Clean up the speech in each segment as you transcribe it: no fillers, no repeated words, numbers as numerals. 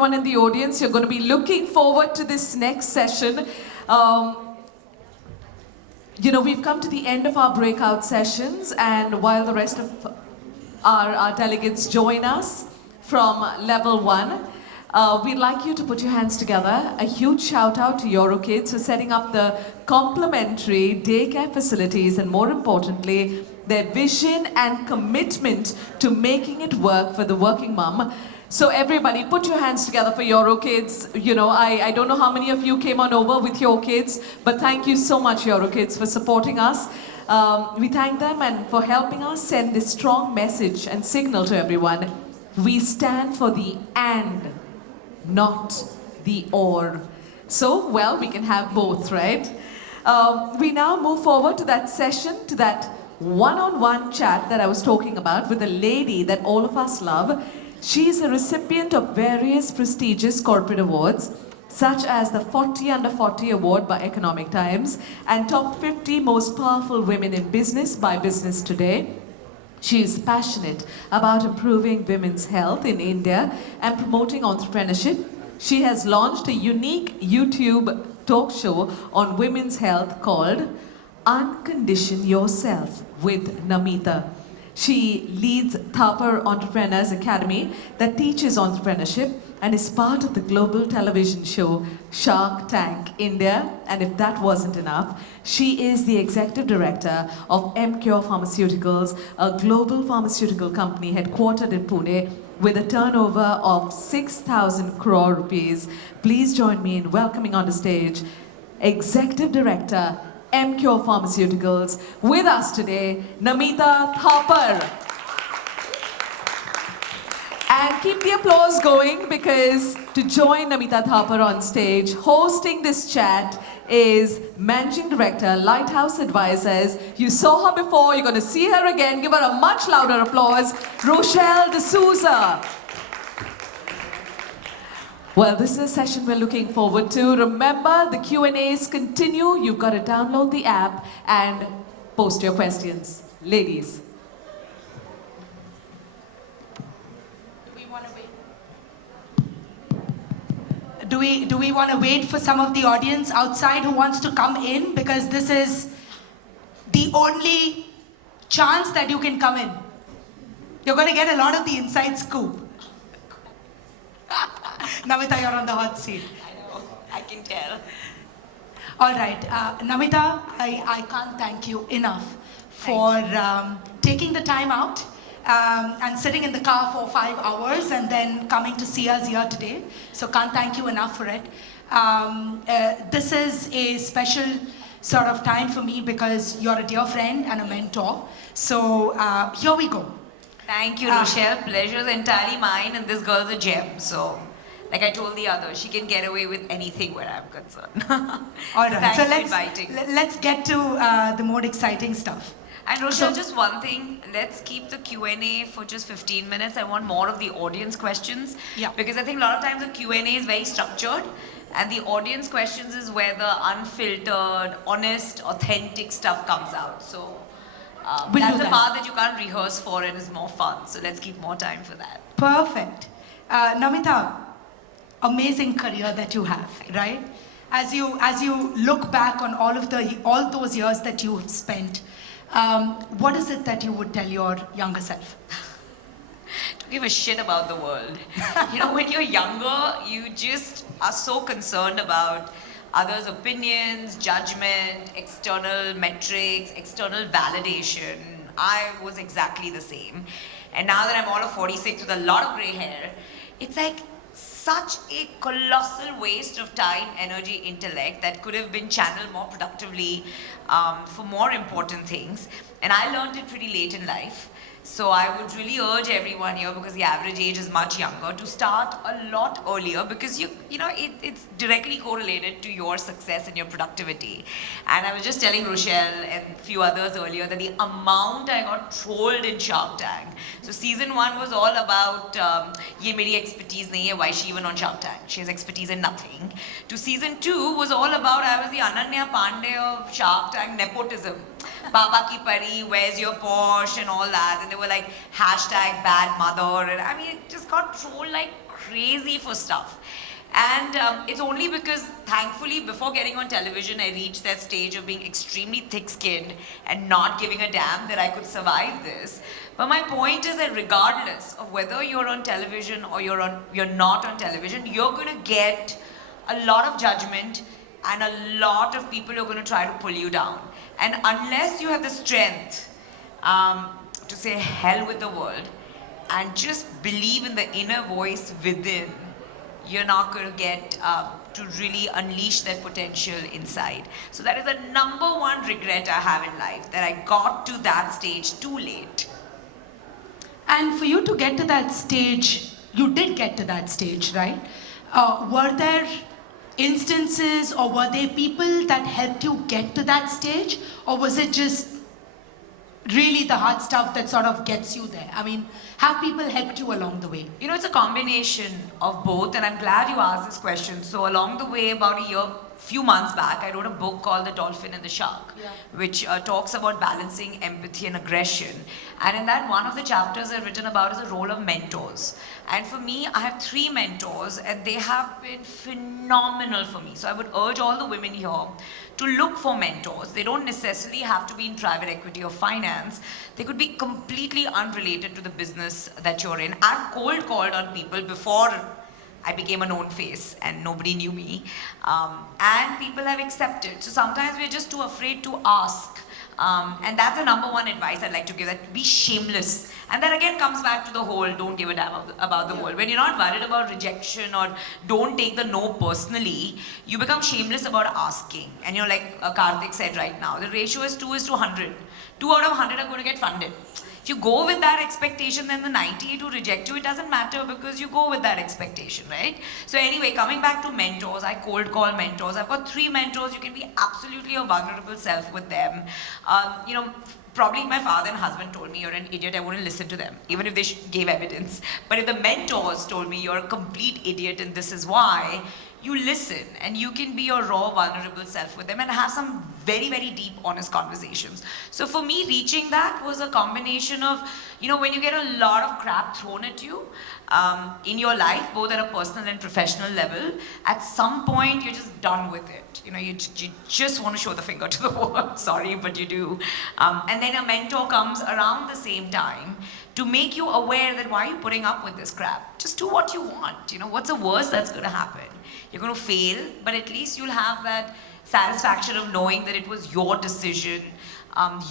Everyone in the audience, you're going to be looking forward to this next session. We've come to the end of our breakout sessions, and while the rest of our delegates join us from level 1, we'd like you to put your hands together. A huge shout out to Eurokids for setting up the complimentary daycare facilities, and more importantly, their vision and commitment to making it work for the working mum. So everybody, put your hands together for Eurokids. I don't know how many of you came on over with your kids, but thank you so much, Eurokids, for supporting us. We thank them and for helping us send this strong message and signal to everyone. We stand for the and, not the or. So, well, we can have both, right? We now move forward to that session, to that one-on-one chat that I was talking about with a lady that all of us love. She is a recipient of various prestigious corporate awards, such as the 40 Under 40 Award by Economic Times and Top 50 Most Powerful Women in Business by Business Today. She is passionate about improving women's health in India and promoting entrepreneurship. She has launched a unique YouTube talk show on women's health called Uncondition Yourself with Namita. She leads Thapar Entrepreneurs Academy that teaches entrepreneurship and is part of the global television show Shark Tank India. And if that wasn't enough, she is the executive director of MCure Pharmaceuticals, a global pharmaceutical company headquartered in Pune with a turnover of 6,000 crore rupees. Please join me in welcoming on the stage Executive Director, MCure Pharmaceuticals. With us today, Namita Thapar. And keep the applause going, because to join Namita Thapar on stage, hosting this chat is Managing Director, Lighthouse Advisors. You saw her before, you're going to see her again. Give her a much louder applause, Rochelle D'Souza. Well, this is a session we're looking forward to. Remember, the Q&As continue. You've got to download the app and post your questions. Ladies. Do we want to wait for some of the audience outside who wants to come in? Because this is the only chance that you can come in. You're going to get a lot of the inside scoop. Namita, you're on the hot seat. I know, I can tell. All right, Namita, I can't thank you enough for taking the time out and sitting in the car for 5 hours and then coming to see us here today. So can't thank you enough for it. This is a special sort of time for me because you're a dear friend and a mentor. So here we go. Thank you, Rochelle. Pleasure's entirely mine, and this girl's a gem. So, like I told the others, she can get away with anything where I'm concerned. All right, so let's get to the more exciting stuff. And Rochelle, just one thing, let's keep the Q&A for just 15 minutes. I want more of the audience questions. Yeah. Because I think a lot of times the Q&A is very structured, and the audience questions is where the unfiltered, honest, authentic stuff comes out. So that's the part that you can't rehearse for and is more fun. So let's keep more time for that. Perfect. Namita, amazing career that you have, right? As you look back on all those years that you have spent, what is it that you would tell your younger self? Don't give a shit about the world. When you're younger, you just are so concerned about others' opinions, judgment, external metrics, external validation. I was exactly the same. And now that I'm all of 46 with a lot of gray hair, it's like such a colossal waste of time, energy, intellect that could have been channeled more productively for more important things. And I learned it pretty late in life. So I would really urge everyone here, because the average age is much younger, to start a lot earlier, because it's directly correlated to your success and your productivity. And I was just telling Rochelle and a few others earlier that the amount I got trolled in Shark Tank. So season 1 was all about ye meri expertise nahi hai, why is she even on Shark Tank? She has expertise in nothing. To season 2 was all about I was the Ananya Pandey of Shark Tank, nepotism. Baba ki pari, where's your Porsche and all that. And they were like, hashtag bad mother. And I mean, it just got trolled like crazy for stuff. And it's only because, thankfully, before getting on television, I reached that stage of being extremely thick-skinned and not giving a damn that I could survive this. But my point is that regardless of whether you're on television or you're not on television, you're going to get a lot of judgment and a lot of people who are going to try to pull you down. And unless you have the strength to say hell with the world and just believe in the inner voice within, you're not going to get to really unleash that potential inside. So that is the number one regret I have in life, that I got to that stage too late. And for you to get to that stage, you did get to that stage, right? Were there instances or were there people that helped you get to that stage? Or was it just really the hard stuff that sort of gets you there? I mean, have people helped you along the way? You know, it's a combination of both, and I'm glad you asked this question. So along the way, about a year, few months back, I wrote a book called The Dolphin and the Shark, which talks about balancing empathy and aggression. And in that, one of the chapters I've written about is the role of mentors. And for me, I have 3 mentors, and they have been phenomenal for me. So I would urge all the women here to look for mentors. They don't necessarily have to be in private equity or finance. They could be completely unrelated to the business that you're in. I've cold called on people before I became a known face and nobody knew me. And people have accepted. So sometimes we're just too afraid to ask. And that's the number one advice I'd like to give, that be shameless. And that again comes back to the whole don't give a damn about the world. When you're not worried about rejection or don't take the no personally, you become shameless about asking. And you're like Karthik said right now, the ratio is 2:100. 2 out of 100 are going to get funded. If you go with that expectation, then the 98 who reject you, it doesn't matter because you go with that expectation, right? So anyway, coming back to mentors, I cold call mentors. I've got 3 mentors. You can be absolutely your vulnerable self with them. You know, probably my father and husband told me you're an idiot, I wouldn't listen to them, even if they gave evidence. But if the mentors told me you're a complete idiot and this is why, you listen and you can be your raw, vulnerable self with them and have some very, very deep, honest conversations. So for me, reaching that was a combination of, you know, when you get a lot of crap thrown at you in your life, both at a personal and professional level, at some point you're just done with it. You know, you just want to show the finger to the wall. Sorry, but you do. And then a mentor comes around the same time to make you aware that why are you putting up with this crap? Just do what you want. You know, what's the worst that's going to happen? You're going to fail, but at least you'll have that satisfaction of knowing that it was your decision.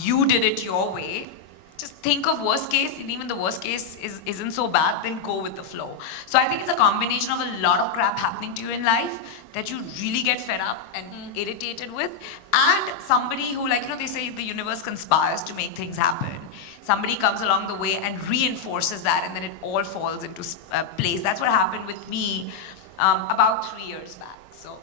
You did it your way. Just think of worst case, and even the worst case isn't so bad, then go with the flow. So I think it's a combination of a lot of crap happening to you in life that you really get fed up and irritated with, and somebody who, like, you know, they say the universe conspires to make things happen. Somebody comes along the way and reinforces that, and then it all falls into place. That's what happened with me about 3 years back. So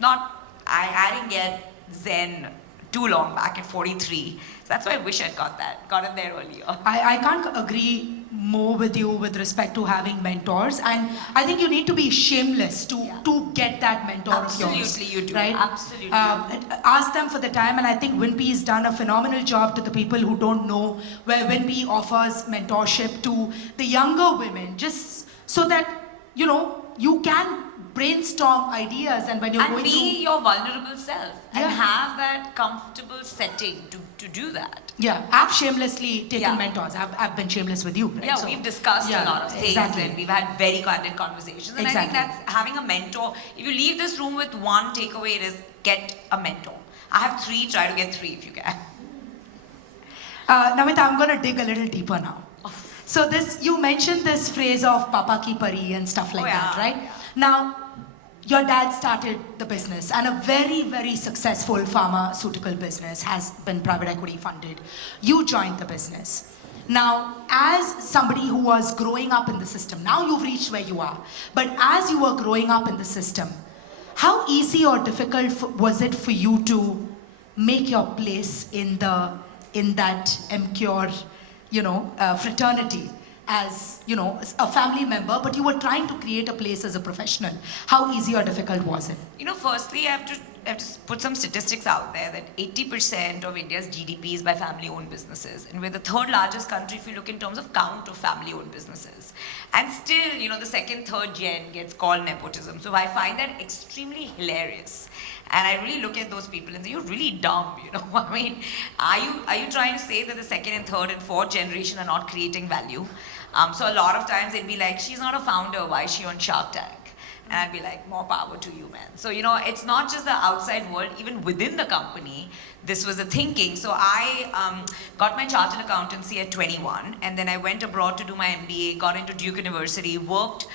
I didn't get Zen too long back at 43. So that's why I wish I'd gotten there earlier. I can't agree more with you with respect to having mentors, and I think you need to be shameless to get that mentor of yours. Absolutely, you do. Right? Absolutely. Ask them for the time, and I think Wimpy's done a phenomenal job to the people who don't know, where Wimpy offers mentorship to the younger women, just so that, you know, you can brainstorm ideas, and when you're and going be your vulnerable self and Yeah. have that comfortable setting to do that. Yeah, I've shamelessly taken Yeah. mentors. I've been shameless with you, right? Yeah, So- we've discussed Yeah, a lot of things exactly. and we've had very candid conversations. And I think Exactly. that's having a mentor. If you leave this room with one takeaway, it is get a mentor. I have 3, try to get 3 if you can. Namita, I'm going to dig a little deeper now. So you mentioned this phrase of Papa Ki Pari and stuff like that, right? Yeah. Now, your dad started the business, and a very, very successful pharmaceutical business has been private equity funded. You joined the business. Now, as somebody who was growing up in the system, now you've reached where you are, but as you were growing up in the system, how easy or difficult was it for you to make your place in that MCure, fraternity, as, a family member, but you were trying to create a place as a professional? How easy or difficult was it? Firstly, I have to I've just put some statistics out there that 80% of India's GDP is by family-owned businesses. And we're the third largest country if you look in terms of count of family-owned businesses. And still, you know, the second, third gen gets called nepotism. So I find that extremely hilarious. And I really look at those people and say, you're really dumb, you know. I mean, are you trying to say that the second and third and fourth generation are not creating value? So a lot of times they'd be like, she's not a founder, why is she on Shark Tank? And I'd be like, more power to you, man. So, you know, it's not just the outside world, even within the company, this was a thinking. So I got my chartered accountancy at 21, and then I went abroad to do my MBA, got into Duke University, worked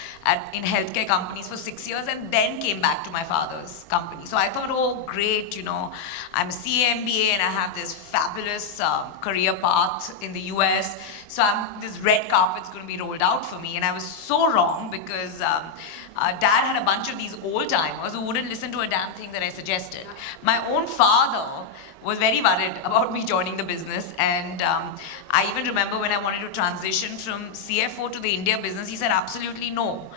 in healthcare companies for 6 years, and then came back to my father's company. So I thought, oh, great, you know, I'm a CA MBA, and I have this fabulous career path in the US. So this red carpet's going to be rolled out for me. And I was so wrong because Dad had a bunch of these old-timers who wouldn't listen to a damn thing that I suggested. My own father was very worried about me joining the business, and I even remember when I wanted to transition from CFO to the India business, he said absolutely no,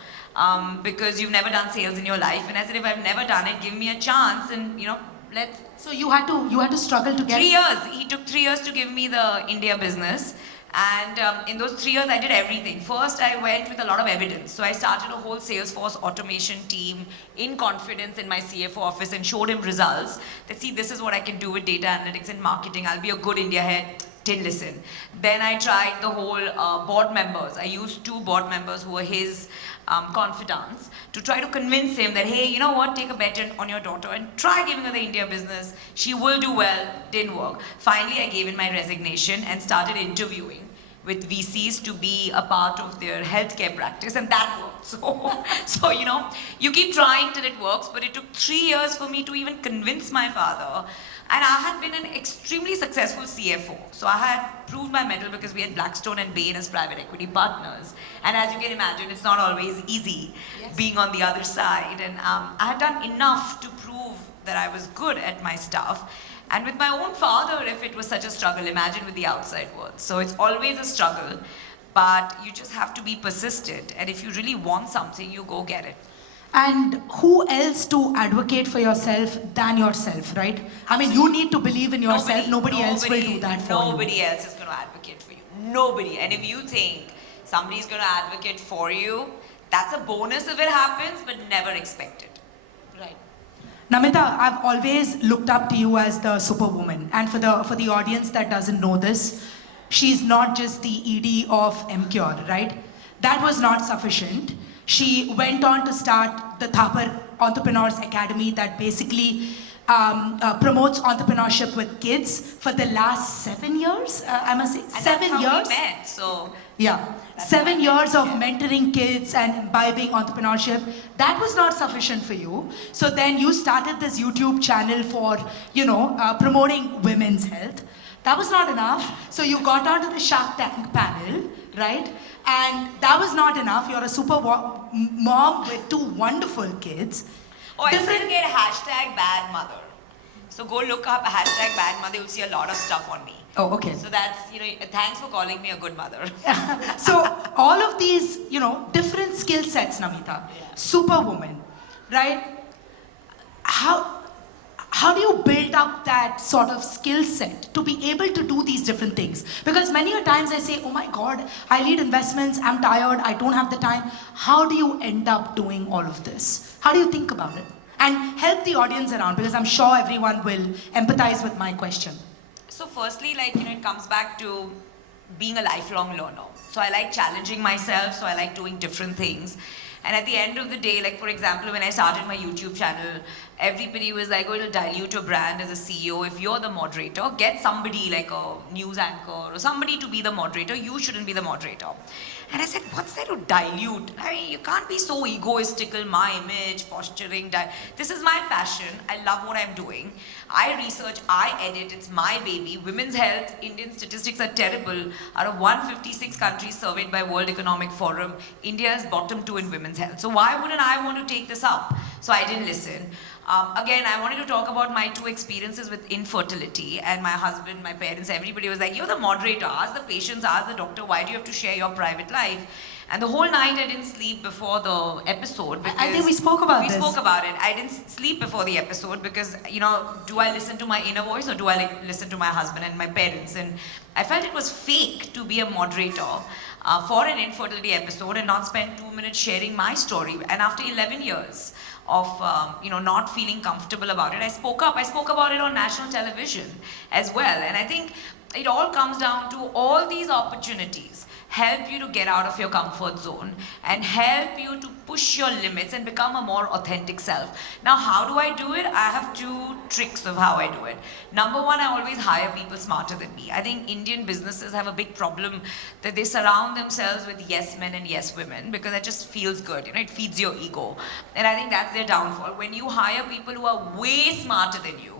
because you've never done sales in your life. And I said, if I've never done it, give me a chance, and you know, let's. So you had to struggle to get 3 years. He took 3 years to give me the India business. And in those 3 years, I did everything. First, I went with a lot of evidence. So I started a whole Salesforce automation team in confidence in my CFO office and showed him results. That see, this is what I can do with data analytics and marketing. I'll be a good India head. Didn't listen. Then I tried the whole board members. I used 2 board members who were his confidants to try to convince him that, hey, you know what, take a bet on your daughter and try giving her the India business. She will do well. Didn't work. Finally, I gave in my resignation and started interviewing with VCs to be a part of their healthcare practice, and that worked. So you know, you keep trying till it works, but it took 3 years for me to even convince my father. And I had been an extremely successful CFO. So I had proved my mettle because we had Blackstone and Bain as private equity partners. And as you can imagine, it's not always easy being on the other side. And I had done enough to prove that I was good at my stuff. And with my own father, if it was such a struggle, imagine with the outside world. So it's always a struggle, but you just have to be persistent. And if you really want something, you go get it. And who else to advocate for yourself than yourself, right? I mean, you need to believe in yourself. Nobody else will do that for you. Nobody else is going to advocate for you. Nobody. And if you think somebody's going to advocate for you, that's a bonus if it happens, but never expect it. Right. Namita, I've always looked up to you as the superwoman. And for the audience that doesn't know this, she's not just the ED of MCure, right? That was not sufficient. She went on to start the Thapar Entrepreneurs Academy that basically promotes entrepreneurship with kids for the last 7 years, I must say. And 7 that's years. how we met, so. Yeah, 7 years of mentoring kids and imbibing entrepreneurship. That was not sufficient for you. So then you started this YouTube channel for, you know, promoting women's health. That was not enough. So you got onto the Shark Tank panel, right? And that was not enough. You're a super mom with 2 wonderful kids. Oh, I still get hashtag bad mother. So go look up hashtag bad mother. You'll see a lot of stuff on me. Oh, okay. So that's, you know, thanks for calling me a good mother. So all of these, you know, different skill sets, Namita. Superwoman, right? How do you build up that sort of skill set to be able to do these different things? Because many a times I say, oh my God, I lead investments, I'm tired, I don't have the time. How do you end up doing all of this? How do you think about it? And help the audience around, because I'm sure everyone will empathize with my question. So firstly, like, you know, it comes back to being a lifelong learner. So I like challenging myself, so I like doing different things. And at the end of the day, like for example, when I started my YouTube channel, everybody was like, oh, it'll dilute your brand as a CEO. If you're the moderator, get somebody like a news anchor or somebody to be the moderator. You shouldn't be the moderator. And I said, what's there to dilute? I mean, you can't be so egoistical, my image, posturing. This is my passion. I love what I'm doing. I research, I edit, it's my baby. Women's health, Indian statistics are terrible. Out of 156 countries surveyed by World Economic Forum, India is bottom 2 in women's health. So why wouldn't I want to take this up? So I didn't listen. Again, I wanted to talk about my 2 experiences with infertility, and my husband, my parents, everybody was like, you're the moderator, ask the patients, ask the doctor, why do you have to share your private life? And the whole night I didn't sleep before the episode because I think we spoke about this. We spoke about it. I didn't sleep before the episode because, you know, do I listen to my inner voice or do I listen to my husband and my parents? And I felt it was fake to be a moderator for an infertility episode and not spend 2 minutes sharing my story. And after 11 years of you know, not feeling comfortable about it, I spoke up. I spoke about it on national television as well. And I think it all comes down to all these opportunities help you to get out of your comfort zone and help you to push your limits and become a more authentic self. Now, how do I do it? I have 2 tricks of how I do it. Number one, I always hire people smarter than me. I think Indian businesses have a big problem that they surround themselves with yes men and yes women because that just feels good. You know, it feeds your ego. And I think that's their downfall. When you hire people who are way smarter than you,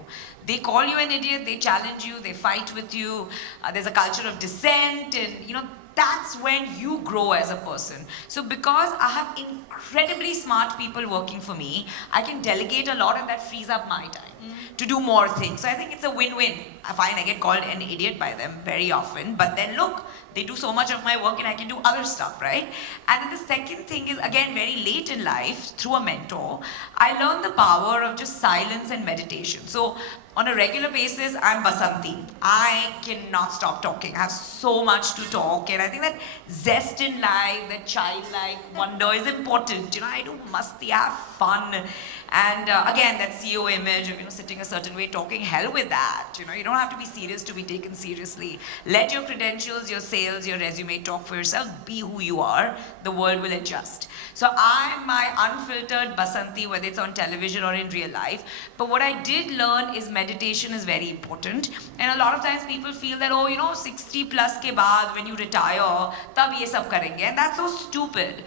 they call you an idiot, they challenge you, they fight with you, there's a culture of dissent, and you know, that's when you grow as a person. So because I have incredibly smart people working for me, I can delegate a lot and that frees up my time to do more things. So I think it's a win-win. I find I get called an idiot by them very often, but then look, they do so much of my work and I can do other stuff, right? And then the second thing is, again, very late in life, through a mentor, I learned the power of just silence and meditation. So on a regular basis, I'm Basanti. I cannot stop talking. I have so much to talk, and I think that zest in life, that childlike wonder is important. You know, I do masti, I have fun. And again, that CEO image of, you know, sitting a certain way, talking, hell with that. You know, you don't have to be serious to be taken seriously. Let your credentials, your sales, your resume talk for yourself. Be who you are. The world will adjust. So I'm my unfiltered Basanti, whether it's on television or in real life. But what I did learn is meditation is very important. And a lot of times people feel that, oh, you know, 60 plus ke baad, when you retire, tab ye sab karenge. And that's so stupid.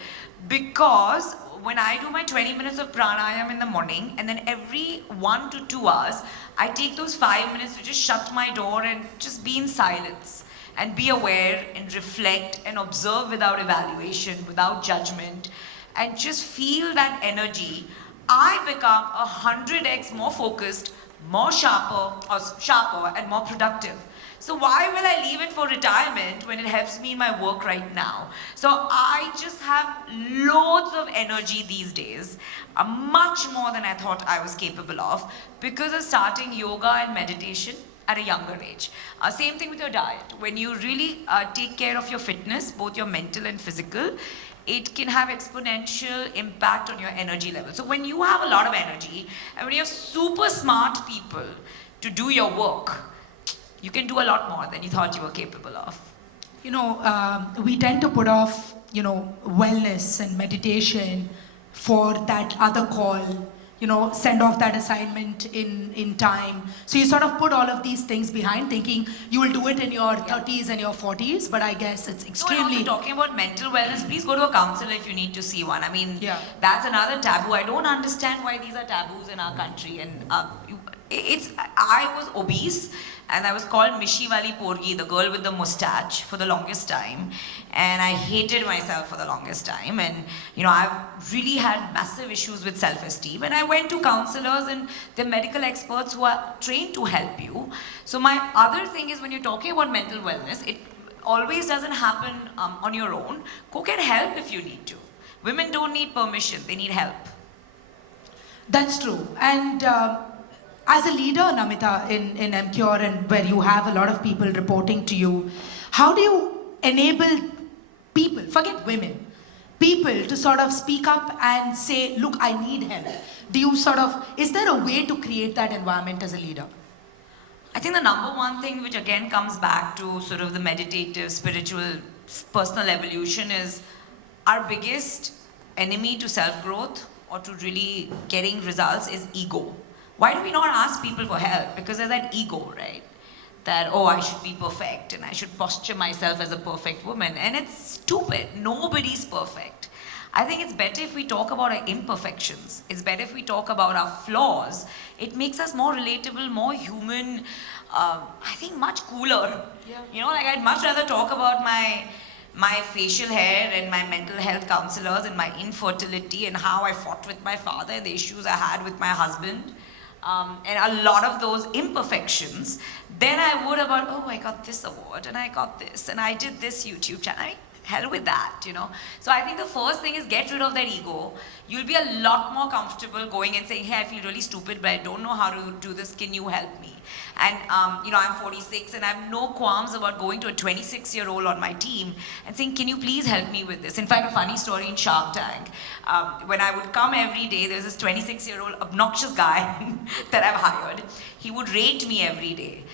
Because when I do my 20 minutes of pranayam in the morning, and then every 1 to 2 hours, I take those 5 minutes to just shut my door and just be in silence and be aware and reflect and observe without evaluation, without judgment, and just feel that energy, I become 100x more focused, more sharper and more productive. So why will I leave it for retirement when it helps me in my work right now? So I just have loads of energy these days, much more than I thought I was capable of, because of starting yoga and meditation at a younger age. Same thing with your diet. When you really take care of your fitness, both your mental and physical, it can have exponential impact on your energy level. So when you have a lot of energy, and when you have super smart people to do your work, you can do a lot more than you thought you were capable of. You know, we tend to put off, you know, wellness and meditation for that other call, you know, send off that assignment in time. So you sort of put all of these things behind, thinking you will do it in your 30s and your 40s, but I guess it's extremely... No, talking about mental wellness, please go to a counselor if you need to see one. I mean, that's another taboo. I don't understand why these are taboos in our country. And I was obese, and I was called Mishi Wali Porgi, the girl with the mustache, for the longest time. And I hated myself for the longest time. And, you know, I've really had massive issues with self-esteem. And I went to counselors and the medical experts who are trained to help you. So my other thing is, when you're talking about mental wellness, it always doesn't happen on your own. Go get help if you need to. Women don't need permission, they need help. That's true. And as a leader, Namita, in MCure, and where you have a lot of people reporting to you, how do you enable people, forget women, people to sort of speak up and say, look, I need help? Do you sort of, is there a way to create that environment as a leader? I think the number one thing, which again comes back to sort of the meditative, spiritual, personal evolution, is our biggest enemy to self-growth or to really getting results is ego. Why do we not ask people for help? Because there's that ego, right? That, oh, I should be perfect and I should posture myself as a perfect woman. And it's stupid. Nobody's perfect. I think it's better if we talk about our imperfections. It's better if we talk about our flaws. It makes us more relatable, more human, I think much cooler. Yeah. You know, like I'd much rather talk about my facial hair and my mental health counselors and my infertility and how I fought with my father, the issues I had with my husband. And a lot of those imperfections, then I would about, oh, I got this award and I got this and I did this YouTube channel. I mean, hell with that, you know. So I think the first thing is get rid of that ego. You'll be a lot more comfortable going and saying, hey, I feel really stupid, but I don't know how to do this. Can you help me? And, you know, I'm 46 and I have no qualms about going to a 26-year-old on my team and saying, can you please help me with this? In fact, a funny story in Shark Tank. When I would come every day, there's this 26-year-old obnoxious guy that I've hired. He would rate me every day.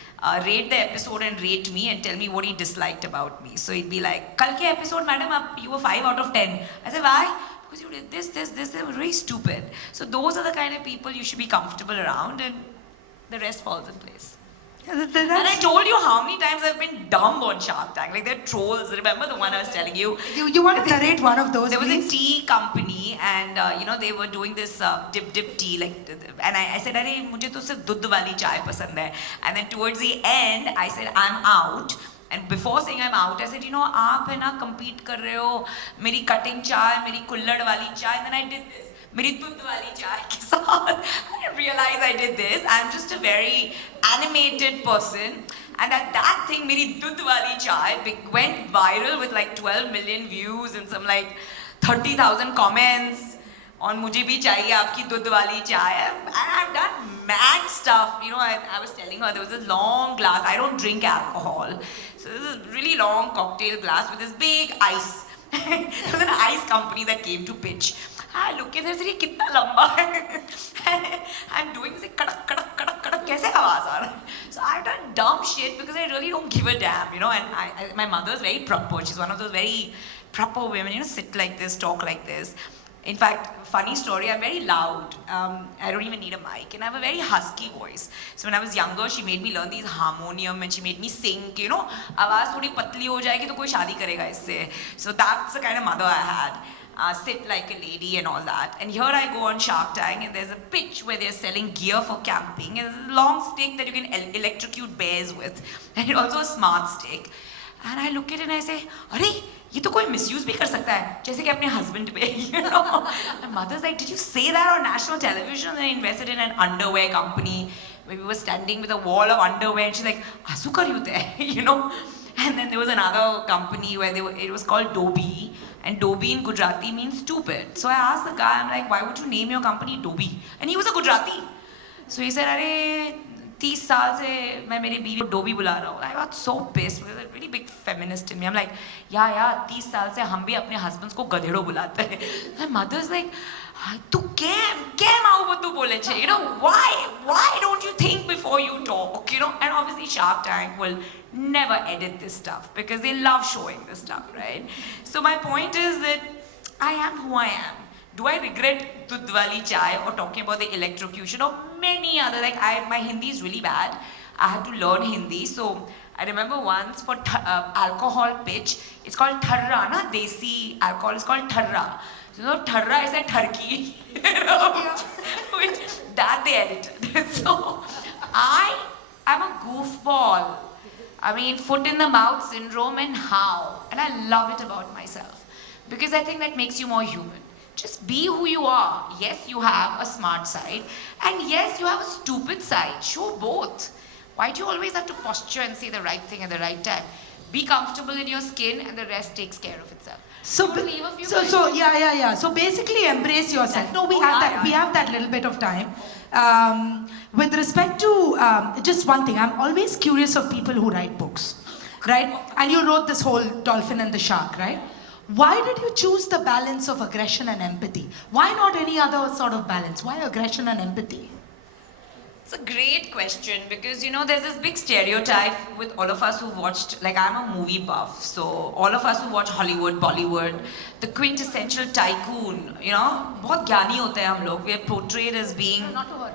Rate the episode and rate me and tell me what he disliked about me. So he'd be like, Kal ke episode, madam, you were 5 out of 10. I said, why? Because you did this, they were very stupid. So those are the kind of people you should be comfortable around and the rest falls in place. And I told you how many times I've been dumb on Shark Tank. Like they're trolls. Remember the one I was telling you? You want to narrate one of those, There was please? a tea company and you know they were doing this dip tea like, and I said, "Arey, mujhe to sirf dudh wali chai pasand hai." And then towards the end, I said, "I'm out." And before saying I'm out, I said, you know, आप है ना compete कर रहे हो मेरी cutting chai, मेरी कुल्हड़ वाली chai. And then I did this. मेरी दूध वाली चाय के साथ. I didn't realize I did this. I'm just a very animated person. And that thing, मेरी दूध वाली चाय, went viral with like 12 million views and some like 30,000 comments on मुझे भी चाहिए आपकी दूध वाली चाय. And I've done mad stuff. You know, I was telling her there was this long glass. I don't drink alcohol. So this is a really long cocktail glass with this big ice. There was an ice company that came to pitch. I look at this, ये कितना लंबा है. I'm doing this कड़क कड़क कड़क कड़क कैसे आवाज आ रहा है. So I've done dumb shit because I really don't give a damn, you know. And my mother's very proper. She's one of those very proper women, you know, sit like this, talk like this. In fact, funny story, I'm very loud. I don't even need a mic and I have a very husky voice. So when I was younger, she made me learn these harmonium and she made me sing, you know, आवाज थोड़ी पतली हो जाएगी तो कोई शादी करेगा इससे. So that's the kind of mother I had. Sit like a lady and all that. And here I go on Shark Tank and there's a pitch where they're selling gear for camping and there's a long stick that you can electrocute bears with and also a smart stick. And I look at it and I say, अरे ये तो कोई misuse भी कर सकता है जैसे कि अपने husband पे, you know. My mother's like, did you say that on national television? And I invested in an underwear company where we were standing with a wall of underwear and she's like, आंसू कर यूँ ते, you know. And then there was another company where it was called Dobi. And Dobi in Gujarati means stupid. So I asked the guy, I'm like, why would you name your company Dobi? And he was a Gujarati. So he said, अरे 30 साल से मैं मेरी बीवी को Dobby बुला रहा हूँ. I got so pissed because a really big feminist in me. I'm like, yeah, 30 साल से हम भी अपने husbands को गधेड़ो बुलाते हैं. My mother's like, तू क्या माऊबतू बोले छे? You know, why don't you think before you talk? You know, and obviously Shark Tank will never edit this stuff because they love showing this stuff, right? So my point is that I am who I am. Do I regret Dudh Wali Chai or talking about the electrocution or many other, like my Hindi is really bad. I had to learn Hindi. So I remember once for alcohol pitch, it's called Tharra, na? Desi alcohol is called Tharra. So, you know, Tharra is like turkey. You know? Which, that they edited. So I'm a goofball. I mean, foot in the mouth syndrome and how. And I love it about myself. Because I think that makes you more human. Just be who you are. Yes, you have a smart side. And yes, you have a stupid side. Show both. Why do you always have to posture and say the right thing at the right time? Be comfortable in your skin and the rest takes care of itself. So yeah. So basically embrace yourself. No, we have that little bit of time. With respect to just one thing, I'm always curious of people who write books, right? And you wrote this whole Dolphin and the Shark, right? Why did you choose the balance of aggression and empathy? Why not any other sort of balance? Why aggression and empathy? It's a great question because, you know, there's this big stereotype with all of us who watched, like I'm a movie buff, so all of us who watch Hollywood, Bollywood, the quintessential tycoon, you know, बहुत ज्ञानी होते हैं हम लोग. We are portrayed as being... Not over.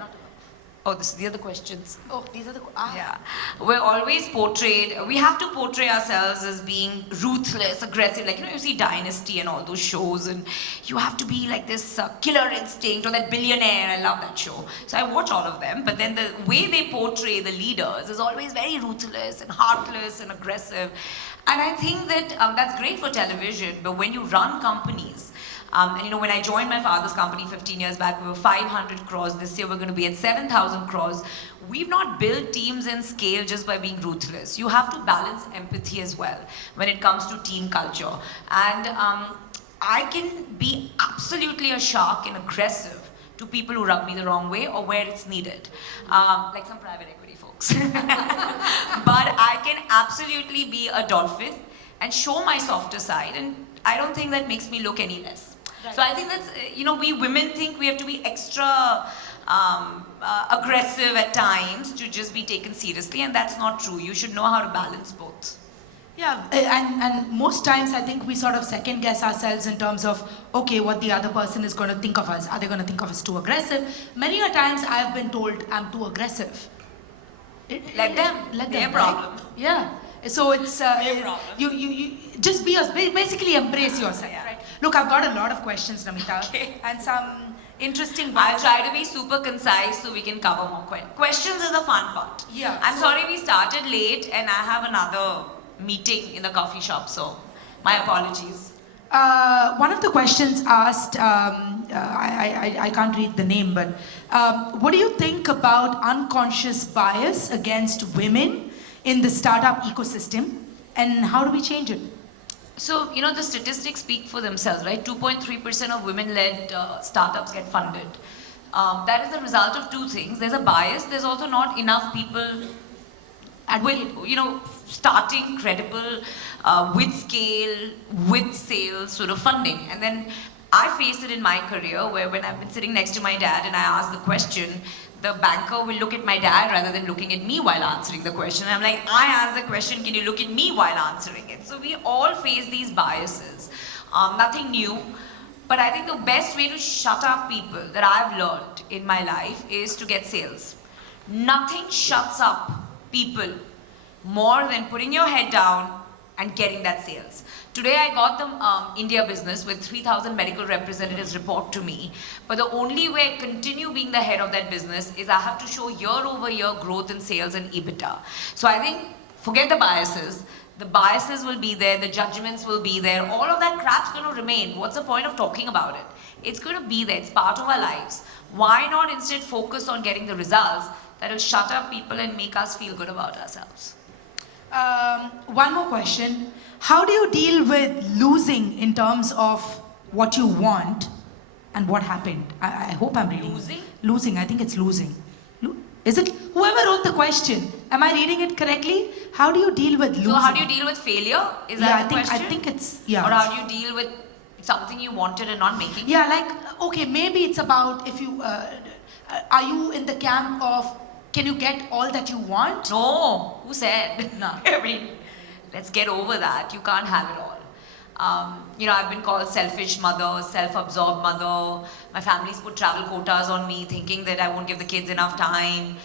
Oh, these are the questions. Oh, these are the... Yeah. We're always portrayed, we have to portray ourselves as being ruthless, aggressive. Like, you know, you see Dynasty and all those shows and you have to be like this killer instinct or that billionaire. I love that show. So I watch all of them. But then the way they portray the leaders is always very ruthless and heartless and aggressive. And I think that that's great for television. But when you run companies, And when I joined my father's company 15 years back, we were 500 crores. This year we're going to be at 7,000 crores. We've not built teams in scale just by being ruthless. You have to balance empathy as well when it comes to team culture. And I can be absolutely a shark and aggressive to people who rub me the wrong way or where it's needed, like some private equity folks. But I can absolutely be a dolphin and show my softer side, and I don't think that makes me look any less. Right. So I think that's, we women think we have to be extra aggressive at times to just be taken seriously, and that's not true. You should know how to balance both. Yeah, and most times I think we sort of second guess ourselves in terms of, okay, what the other person is going to think of us. Are they going to think of us too aggressive? Many a times I've been told I'm too aggressive. Let them. Their problem. Right? Yeah. So it's you just be basically embrace yourself. Yeah. Right? Look, I've got a lot of questions, Namita, okay, and some interesting. I'll try to be super concise so we can cover more questions. Is the fun part. Yeah. I'm sorry we started late and I have another meeting in the coffee shop, so my apologies. One of the questions asked, I can't read the name, but what do you think about unconscious bias against women in the startup ecosystem, and how do we change it? So, the statistics speak for themselves, right? 2.3% of women-led startups get funded. That is the result of two things. There's a bias. There's also not enough people with, starting credible, with scale, with sales sort of funding. And then I faced it in my career where when I've been sitting next to my dad and I ask the question, the banker will look at my dad rather than looking at me while answering the question. And I'm like, I asked the question, can you look at me while answering it? So we all face these biases. Nothing new. But I think the best way to shut up people that I've learned in my life is to get sales. Nothing shuts up people more than putting your head down and getting that sales. Today I got the India business with 3,000 medical representatives report to me, but the only way I continue being the head of that business is I have to show year-over-year growth in sales and EBITDA. So I think, forget the biases will be there, the judgments will be there, all of that crap's going to remain. What's the point of talking about it? It's going to be there, it's part of our lives. Why not instead focus on getting the results that will shut up people and make us feel good about ourselves? One more question. How do you deal with losing in terms of what you want and what happened? I hope I'm reading. Losing? Losing, I think it's losing. Is it? Whoever wrote the question, am I reading it correctly? How do you deal with losing? So how do you deal with failure? Is that the question? I think it's, yeah. Or how do you deal with something you wanted and not making? Yeah, like, okay, maybe it's about if you, are you in the camp of, can you get all that you want? No, who said? No. I mean, let's get over that. You can't have it all. I've been called selfish mother, self-absorbed mother. My family's put travel quotas on me, thinking that I won't give the kids enough time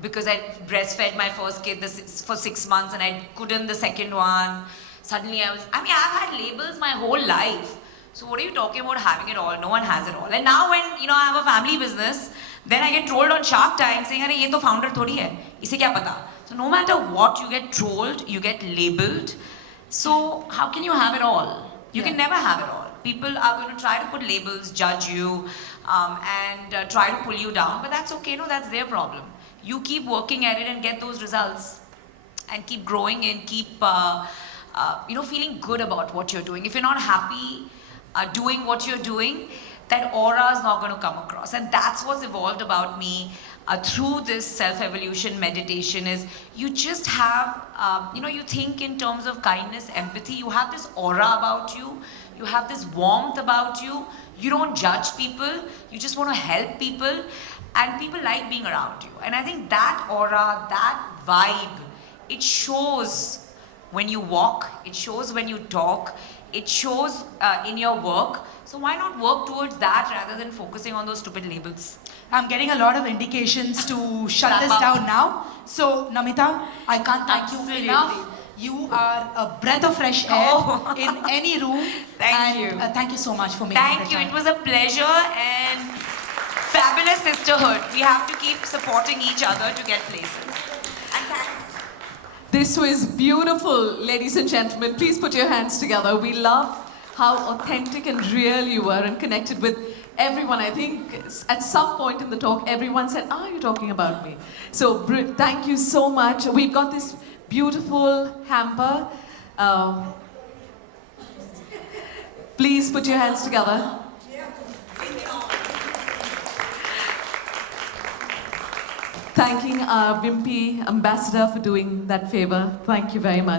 because I breastfed my first kid for 6 months and I couldn't the second one. Suddenly I've had labels my whole life. So what are you talking about having it all? No one has it all. And now when, I have a family business, then I get trolled on Shark Tank saying, "Arey, ye to founder thodi hai. Ise kya pata?" So no matter what, you get trolled, you get labeled. So how can you have it all? You can never have it all. People are going to try to put labels, judge you, and try to pull you down. But that's okay. No, that's their problem. You keep working at it and get those results, and keep growing and keep, feeling good about what you're doing. If you're not happy doing what you're doing, that aura is not going to come across. And that's what's evolved about me through this self-evolution meditation is you just have, you think in terms of kindness, empathy. You have this aura about you. You have this warmth about you. You don't judge people. You just want to help people. And people like being around you. And I think that aura, that vibe, it shows when you walk. It shows when you talk. It shows in your work. So why not work towards that rather than focusing on those stupid labels? I'm getting a lot of indications to shut this down now. So, Namita, I can't thank you enough. You are a breath of fresh air in any room. Thank you. Thank you so much for making Thank you. time. It was a pleasure and fabulous sisterhood. We have to keep supporting each other to get places. And thanks. This was beautiful, ladies and gentlemen. Please put your hands together. We love how authentic and real you were and connected with everyone. I think at some point in the talk, everyone said, you're talking about me. So thank you so much. We've got this beautiful hamper. Please put your hands together. Thanking our Wimpy ambassador for doing that favor. Thank you very much.